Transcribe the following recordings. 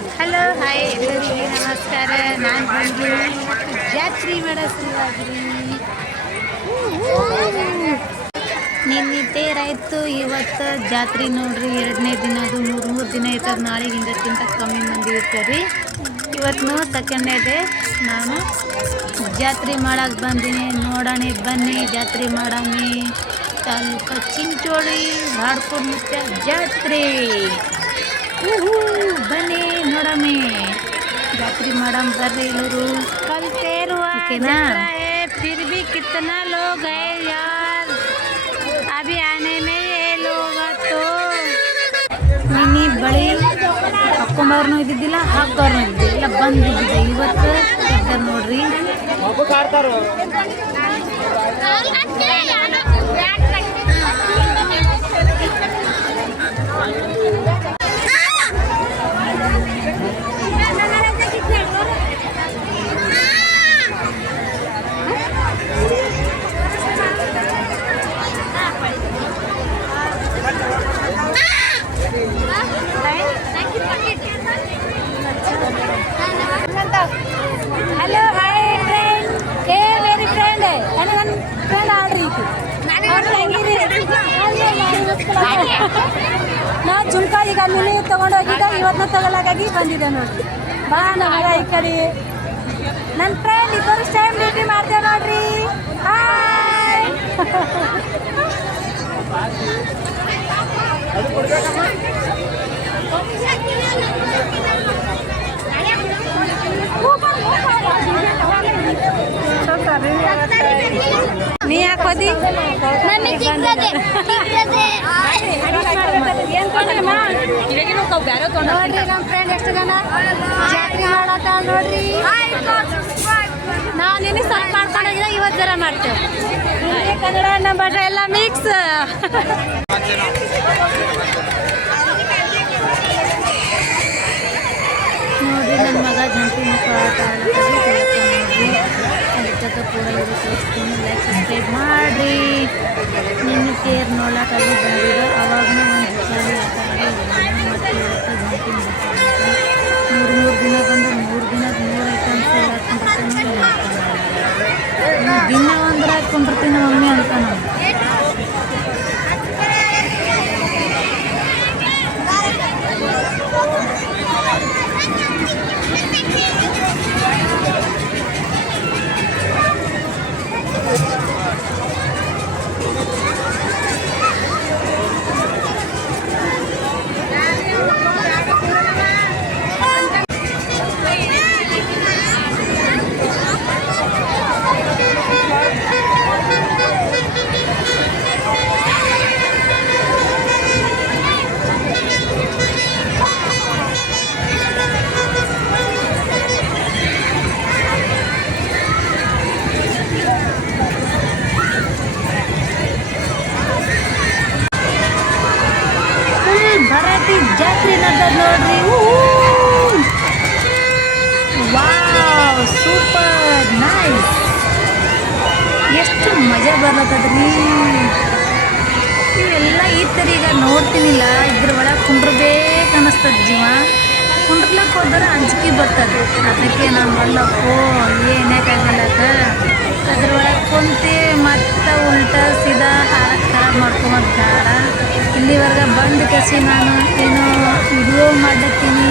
Hello hi ಎಲ್ಲರಿಗೆ ನಮಸ್ಕಾರ. ನಾನು ಬಂದು ಜಾತ್ರೆ ಮಾಡೋ ಸಲುವಾಗಿ ನಿನ್ನೆ ತೇರಾಯ್ತು. ಇವತ್ತು ಜಾತ್ರೆ ನೋಡ್ರಿ, 2ನೇ ದಿನ. ಅದು 3 ದಿನ ಇರ್ತದೆ. ನಾಳೆಗೆ ಹಿಂದಕ್ಕಿಂತ ಕಮ್ಮಿ ಮಂದಿ ಇರ್ತಾರೆ. ಇವತ್ತು ಸೆಕೆಂಡ್ ಡೇ. ನಾನು ಜಾತ್ರೆ ಮಾಡಕ್ಕೆ ಬಂದೀನಿ. ನೋಡೋಣ ಬನ್ನಿ, ಜಾತ್ರೆ ಮಾಡೋಣ. ತಾಲೂಕು ಚಿಂಚೋಳಿ ಹಾಡ್ಕೊಂಡು ಮುತ್ಯ ಜಾತ್ರೆ. ಬನ್ನಿ ನೋಡಮ್ಮೆ, ಜಾತ್ರೆ ಮಾಡಮ್ ಬರ್ರಿ ಎಲ್ಲರೂ. कल तेरवा है, फिर भी कितना लोग है यार. अभी आने में ये लोग तो ಮಿನಿ ಬಳಿ ಹಾಕೊಂಬವ್ರನ್ನೂ ಇದ್ದಿದ್ದಿಲ್ಲ, ಹಾಕೋರ್ನೂ ಇದ್ದಿದ್ದಿಲ್ಲ, ಬಂದಿದ್ದಿದೆ. ಇವತ್ತು ಇದ್ದಾರೆ ನೋಡ್ರಿ. हेलो हाय फ्रेंड, ये मेरी फ्रेंड है. यानी ನನ್ನ ಫ್ರೆಂಡ್ ಆಡ್ರಿ ಇದು ನಾ ಜುಮ್ಕಾ ಈಗ ನುಲಿ ತೊಗೊಂಡೋಗಿದ್ದ. ಇವತ್ತು ತಗೊಳಕಾಗಿ ಬಂದಿದ್ದೆ ನೋಡ್ರಿ. ಬಾ ನಮಗ ಈ ಕಡೆ ನನ್ನ ಫ್ರೆಂಡ್ ಇಬ್ಬರು ಸೇಮ್ ಡ್ಯೂಟಿ ಮಾಡ್ತೇವೆ ನೋಡ್ರಿ. ಹಾಯ್ ನೀ ಯಾಕೋದಿ ನೋಡ್ರಿ ನಮ್ಮ ಫ್ರೆಂಡ್ ಎಷ್ಟು ಜನ ಜಾತ್ರೆ ಮಾಡತ್ತ ನೋಡ್ರಿ. ನಾವು ನಿನ್ನೆ ಸ್ವಲ್ಪ ಮಾಡ್ಕೊಂಡೋಗಿದ್ದ, ಇವತ್ತು ಜರ ಮಾಡ್ತೇವೆ. ಹಿಂದಿ ಕನ್ನಡ ನಮ್ಮ ಭಾಷೆ ಎಲ್ಲ ಮಿಕ್ಸ್. ನೋಡ್ರಿ ನನ್ನ ಮಗ ಜಂಪಿ ಮುಖ ಆಟ ನೋಡ್ರಿ. ಅದಕ್ಕೆ ಕೂಡ ಇವರು ತೋರಿಸ್ತೀನಿ. ಲೈಕ್ ಸಬ್ಸ್ಕ್ರೈಬ್ ಮಾಡಿರಿ. ನಿನ್ನೆ ತೇರು ನೋಡೋಕ್ಕಾಗಿ ಬಂದಿದ್ದು, ಅವಾಗೂ ಒಂದು ಚಾಲಿ ಆಟ ಆಡಿ ಮತ್ತು ಇವತ್ತು ಜಂಪಿ ಮೂರು ದಿನ ಬಂದು 3 ದಿನದ 3 ಐಟಮ್ಸ್ ಎಲ್ಲ ಹಾಕ್ಕೊಂಡಿರ್ತೀನಿ. ದಿನ ಒಂದ್ರ ಹಾಕ್ಕೊಂಡಿರ್ತೀನಿ ಮಮ್ಮಿ ಅಂತ ನಾವು. ಜಾತ್ರೆ ನಡ್ದದ ನೋಡ್ರಿ. Wow, super nice. ಎಷ್ಟು ಮಜಾ ಬರ್ಲತ್ತದ್ರಿ. ಇವೆಲ್ಲ ಈ ಥರ ಈಗ ನೋಡ್ತೀನಿಲ್ಲ, ಇದ್ರ ಒಳಗೆ ಕುಂಡ್ರಬೇಕು ಅನ್ನಿಸ್ತದ. ಜೀವ ಕುಂಡ್ರಲಕ್ಕೆ ಹೋದ್ರೆ ಅಂಜಿಕೆ ಬರ್ತದೆ. ಅದಕ್ಕೆ ನಾನು ಬಲ್ಲಪ್ಪೋ ಏನಾಗಲ್ಲಕ್ಕ ಅದ್ರೊಳಗೆ ಕುಂತು ಮತ್ತೆ ಉಲ್ಟಾ ಸೀದಾ ಹಾಲಕ್ಕೆ ಖರಾಬ್ ಮಾಡ್ಕೊಂಬಂದು ಬೇಡ. ಇಲ್ಲಿವರೆಗೆ ಬಂದು ಕಸಿ ನಾನು ಏನೋ ವಿಡಿಯೋ ಮಾಡತ್ತೀನಿ,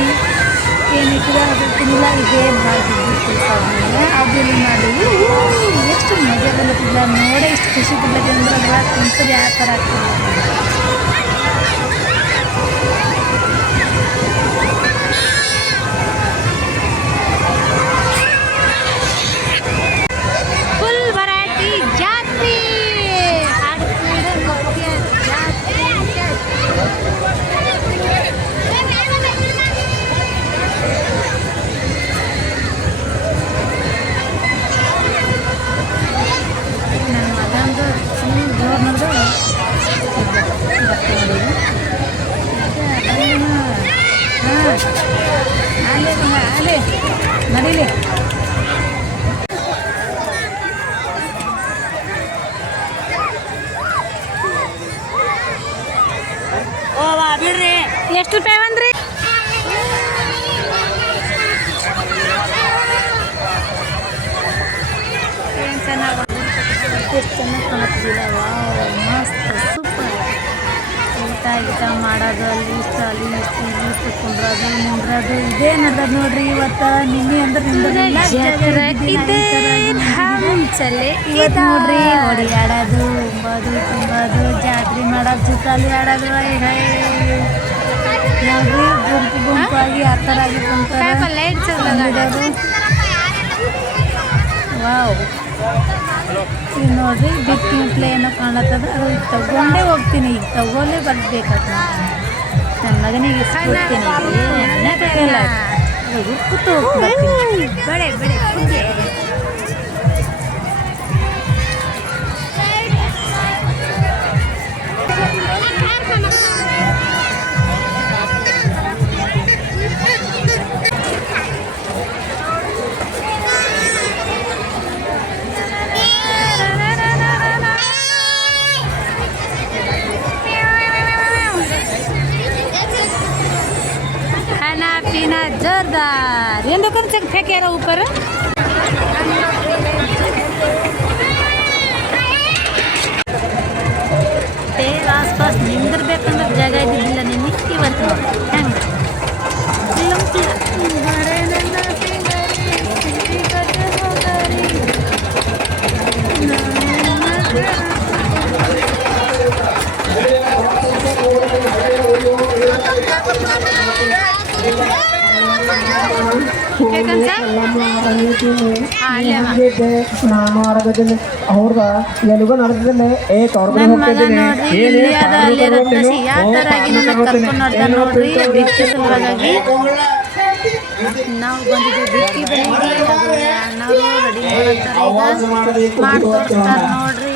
ಏನು ಇಟ್ಟಿಲ್ಲ. ಇದೇ ಭಾಗಿದ್ದು ಕೆಲಸ ಅದೆಲ್ಲಿ ಮಾಡಿ ಎಷ್ಟು ಮಜಾ ಬರುತ್ತಿಲ್ಲ ನೋಡೇ. ಇಷ್ಟು ಖುಷಿ ಬರ್ತದೆ ಅಂದ್ರೆ ಅದ್ರೊಳಗೆ ಕುಂತದ್ದು ಯಾವ ಥರ ಆಗ್ತದೆ. ನಡೀಲಿ ಎಷ್ಟು ರೂಪಾಯಿ ಒಂದ್ರಿ? ಗಿಡ ವಾವ್ ಮಸ್ತ್ ಸೂಪರ್. ಊಟ ಗೀಟ ಮಾಡೋದು ಅಲ್ಲಿ ಇಷ್ಟು ಕುಂಡ್ರೋದು ನಿಂದ್ರೋದು ಇದೇ ನಡ್ದದ ನೋಡ್ರಿ ಇವತ್ತು. ನಿನ್ನೆ ಅಂದ್ರೆ ಇವತ್ತು ನೋಡ್ರಿ ಹೊಡಿ ಆಡೋದು ಉಂಬೋದು ತುಂಬೋದು ಜಾತ್ರೆ ಮಾಡೋದು ಜುಕಾಲಿ ಆಡೋದು ನೋಡ್ರಿ ಗುಂಪಾಗಿ ಆ ಥರ ಆಗಿ ಕುಂತಾರೆ ವಾವ್. ಈಗ ನೋಡ್ರಿ ಬಿತ್ತಿನ ಏನೋ ಕಾಣತ್ತದ ಅದು ಈಗ ತಗೊಂಡೇ ಹೋಗ್ತೀನಿ. ಈಗ ತಗೊಳ್ಳೇ ಬರ್ಬೇಕಾಗ್ತದೆ. ನನ್ನ ಮಗನಿಗೆ ಇಸ್ಕೊಡ್ತೀನಿ ಅದು ಕೂತು ಹೋಗ್ತೀನಿ. ಬೆಳೆ पीना जोरदार ये दुकान से फेंके रहा ऊपर आस पास निंदिरಬೇಕಂದ್ರೆ ಜಾಗ ಇದ್ದಿಲ್ಲ. ನಿನ್ನೆ ಇವತ್ತು ಹೆಂಗೆ ನಾವು ಬಂದಿದ್ದೀವಿ ಬಿಕ್ಕಿ ಬೆಳಿಗ್ಗೆ ಅಣ್ಣವರು ರೆಡಿ ಮಾಡ್ತಾರೆ ನೋಡ್ರಿ.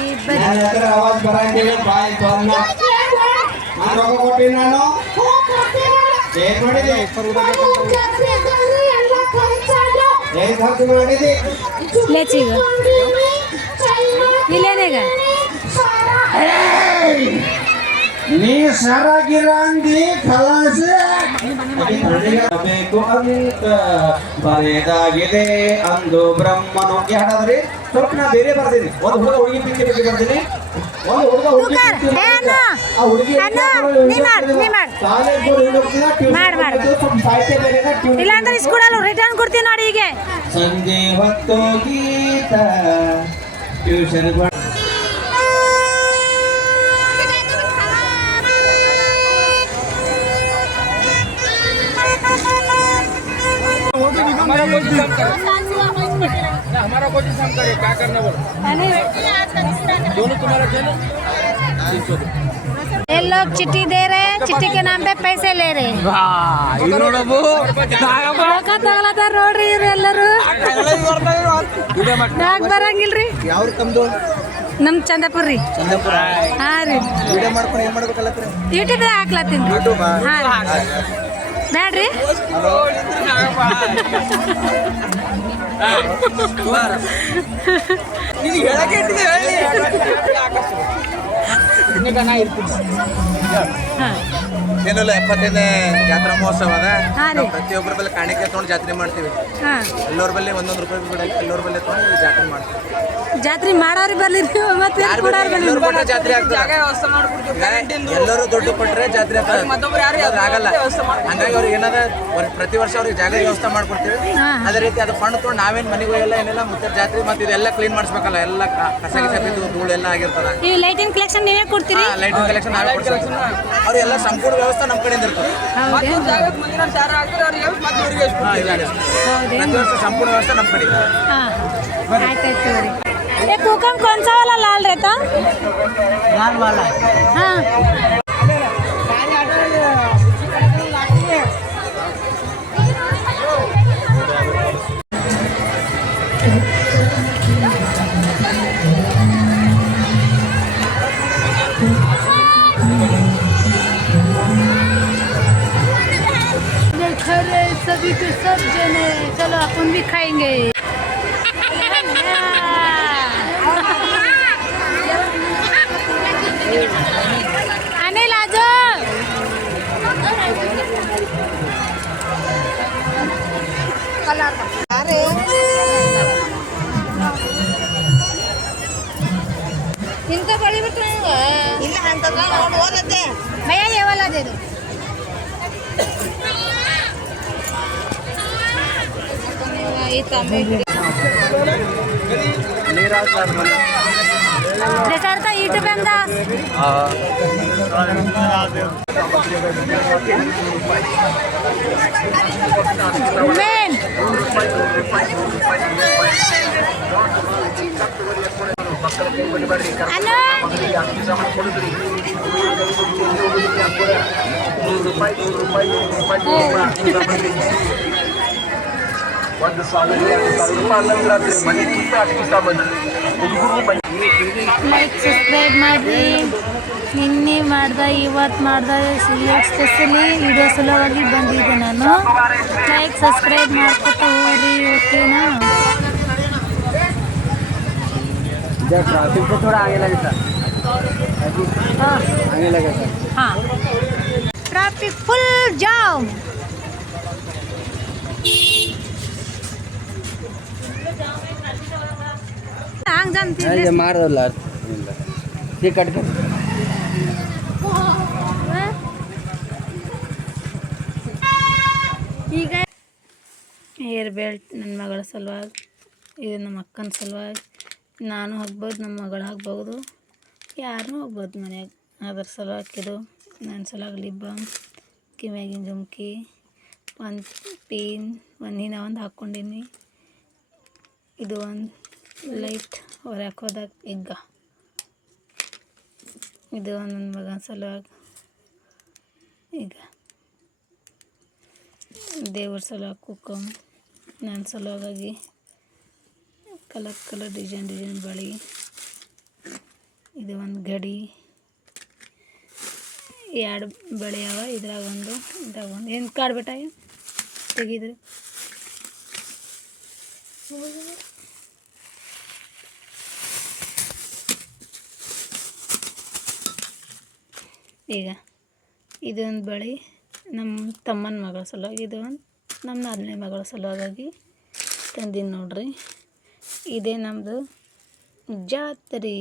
ನೀ ಸರಗಿರಂದಿ ಬೇಕು ಅಂತ ಬರೆದಾಗಿದೆ ಅಂದು ಬ್ರಹ್ಮನು ಯಾರಾದ್ರಿ ಸ್ವಲ್ಪ ನಾ ಬೇರೆ ಬರ್ತೀನಿ. ಒಂದು ಹುಡುಗ ಹುಡುಗಿ ಪ್ರೀತಿ ಬಗ್ಗೆ ಬರ್ತೀನಿ. ಒಂದು ಹುಡುಗ ಹುಡುಗಿ ಆ ಹುಡುಗಿ ಇಲ್ಲಾಂದ್ರೆ ಸ್ಕೂಲಲ್ಲಿ ರಿಟರ್ನ್ ಕೊಡ್ತೀನಿ ನೋಡಿ. ಈಗ ಸಂಜೆ ಹೊತ್ತು ಗೀತ ಟ್ಯೂಷನ್ हमारा कोशिश हम करें क्या करना बोलो दोनों तुम्हारा चलो। ये लोग चिट्ठी दे रहे हैं, चिट्ठी के नाम पे पैसे ले रहे हैं. ನೋಡ್ರಿ ಇವ್ರೆಲ್ಲರೂ ಯಾಕೆ ಬರಂಗಿಲ್ರಿ? ಯಾವ ತಮ್ಮದು? ನಮ್ ಚಂದಾಪುರ ರೀ. ಚಂದಾಪುರ. ಹಾ ರೀ. ವಿಡಿಯೋ ಮಾಡ್ಕೊಂಡು ಏನ್ ಮಾಡ್ಬೇಕಲ್ಲತ್ರಿ? ಯೂಟ್ಯೂಬ್ ಹಾಕ್ಲತ್ತೀನಿ. ಹಾ ಬ್ಯಾಡ್ರಿ. ಏನಿಲ್ಲ 75ನೇ ಜಾತ್ರಾ ಮಹೋತ್ಸವ ಅದ. ಪ್ರತಿಯೊಬ್ಬರ ಬಲ್ಲಿ ಕಾಣಿಕೆ ತೊಗೊಂಡು ಜಾತ್ರೆ ಮಾಡ್ತೀವಿ. ಎಲ್ಲರ ಬಲ್ಲಿ ಒಂದೊಂದು ರೂಪಾಯಿ ಬಿಡಲ್ಲ, ಎಲ್ಲರ ಬಲ್ಲಿ ತೊಗೊಂಡು ಜಾತ್ರೆ ಮಾಡ್ತೀವಿ. ಜಾತ್ರೆ ಮಾಡೋರಿ ಬರ್ಲಿ ಮತ್ತೆ ಜಾತ್ರೆ ಆಗ್ತದೆ. ಎಲ್ಲರೂ ದುಡ್ಡು ಕೊಟ್ಟರೆ ಜಾತ್ರೆ ಆಗಲ್ಲ. ಹಂಗಾಗಿ ಅವ್ರಿಗೆ ಏನಾದ ಪ್ರತಿ ವರ್ಷ ಅವ್ರಿಗೆ ಜಾಗ ವ್ಯವಸ್ಥೆ ಮಾಡ್ಕೊಡ್ತೀವಿ. ಅದೇ ರೀತಿ ಅದು ಫಂಡ್ ತೊಗೊಂಡು ನಾವೇನು ಮನೆಗೂ ಎಲ್ಲ ಏನೆಲ್ಲ ಮುತ್ತ ಜಾತ್ರೆ ಮತ್ತೆ ಇದೆಲ್ಲ ಕ್ಲೀನ್ ಮಾಡಿಸ್ಬೇಕಲ್ಲ. ಎಲ್ಲ ಕಸ ಗಿಸ ಬಿದ್ದು ಧೂಳು ಎಲ್ಲ ಆಗಿರ್ತದೆ. ಈ ಲೈಟಿಂಗ್ ಕಲೆಕ್ಷನ್ ನೀವೇ ಕೊಡ್ತೀರಿ? ಲೈಟಿಂಗ್ ಕಲೆಕ್ಷನ್ ನಾವೇ ಕೊಡ್ತೀವಿ. ಅವ್ರೆಲ್ಲ ಸಂಪೂರ್ಣ ವ್ಯವಸ್ಥೆ ನಮ್ಮ ಕಡೆಯಿಂದ ಇರ್ತದೆ. ಪ್ರತಿ ವರ್ಷ ಸಂಪೂರ್ಣ ವ್ಯವಸ್ಥೆ ನಮ್ಮ ಕಡೆ. ये कुकम कौन सा वाला लाल रहता? लाल वाला. हाँ. सभी के सब जने चलो अपन भी खाएंगे. अनिल आजो इनका भैया ये वाला दे दो जैसा ईट बेंदा मेन ಲೈಕ್ ಸಬ್ಸ್ಕ್ರೈಬ್ ಮಾಡಿರಿ ನಿನ್ನೆ ಮಾಡ್ದೆ ಇವತ್ತು ಮಾಡ್ದೆ ಸ್ಪೆಷಲಿ ವಿಡಿಯೋ ಸಲುವಾಗಿ ಬಂದಿದ್ದೆ ನಾನು ಲೈಕ್ ಸಬ್ಸ್ಕ್ರೈಬ್ ಮಾಡ್ಕೊತಾ ಹೋಗ್ರಿ ಓಕೆನಾ ट्रैफिक से थोड़ा आगे लगे सर हाँ आगे लगे सर हाँ ट्रैफिक फुल जाम ಹಂಗೆ ಜಾಮ್ತಿದ್ದೆ ये मार दो लार ये कट कर ಈಗ ಹೇರ್ ಬೆಲ್ಟ್ ನನ್ನ ಮಗಳ ಸಲುವಾಗಿ ಇದು ನಮ್ಮ ಅಕ್ಕನ ಸಲುವಾಗಿ ನಾನು ಹಾಕ್ಬೋದು ನಮ್ಮ ಮಗಳು ಹಾಕ್ಬೋದು ಯಾರನ್ನೂ ಹೋಗ್ಬೋದು ಮನ್ಯಾಗ ಅದ್ರ ಸಲುವಾಗಿ ಇದು ನನ್ನ ಸಲುವಾಗಿ ಲಿಪ್ ಬಾಮ್ ಕಿವ್ಯಾಗಿನ ಜುಮ್ಕಿ ಒಂದು ಪೀನ್ ಒಂದು ಹಾಕ್ಕೊಂಡೀನಿ ಇದು ಒಂದು ಲೈಟ್ ಹೊರಗೆ ಹೋದಾಗ ಈಗ ಇದು ನನ್ನ ಮಗನ ಸಲುವಾಗಿ ಈಗ ದೇವ್ರ ಸಲುವಾಗಿ ಕುಕ್ಕಮ್ ನನ್ನ ಸಲುವಾಗಿ ಕಲರ್ ಡಿಸೈನ್ ಬಳಿ ಇದು ಒಂದು ಗಡಿ ಎರಡು ಬಳೆ ಅವ ಇದ್ರಾಗ ಒಂದು ಏನು ಕಾಡ್ಬೇಟ ತೆಗಿದ್ರಿ ಈಗ ಇದೊಂದು ಬಳೆ ನಮ್ಮ ತಮ್ಮನ ಮಗಳ ಸಲುವಾಗಿ ಇದು ಒಂದು ನಮ್ಮ ನಾದನೇ ಮಗಳ ಸಲುವಾಗಿ ತಂದೀನಿ ನೋಡ್ರಿ ಇದೇ ನಮ್ಮದು ಜಾತ್ರೆ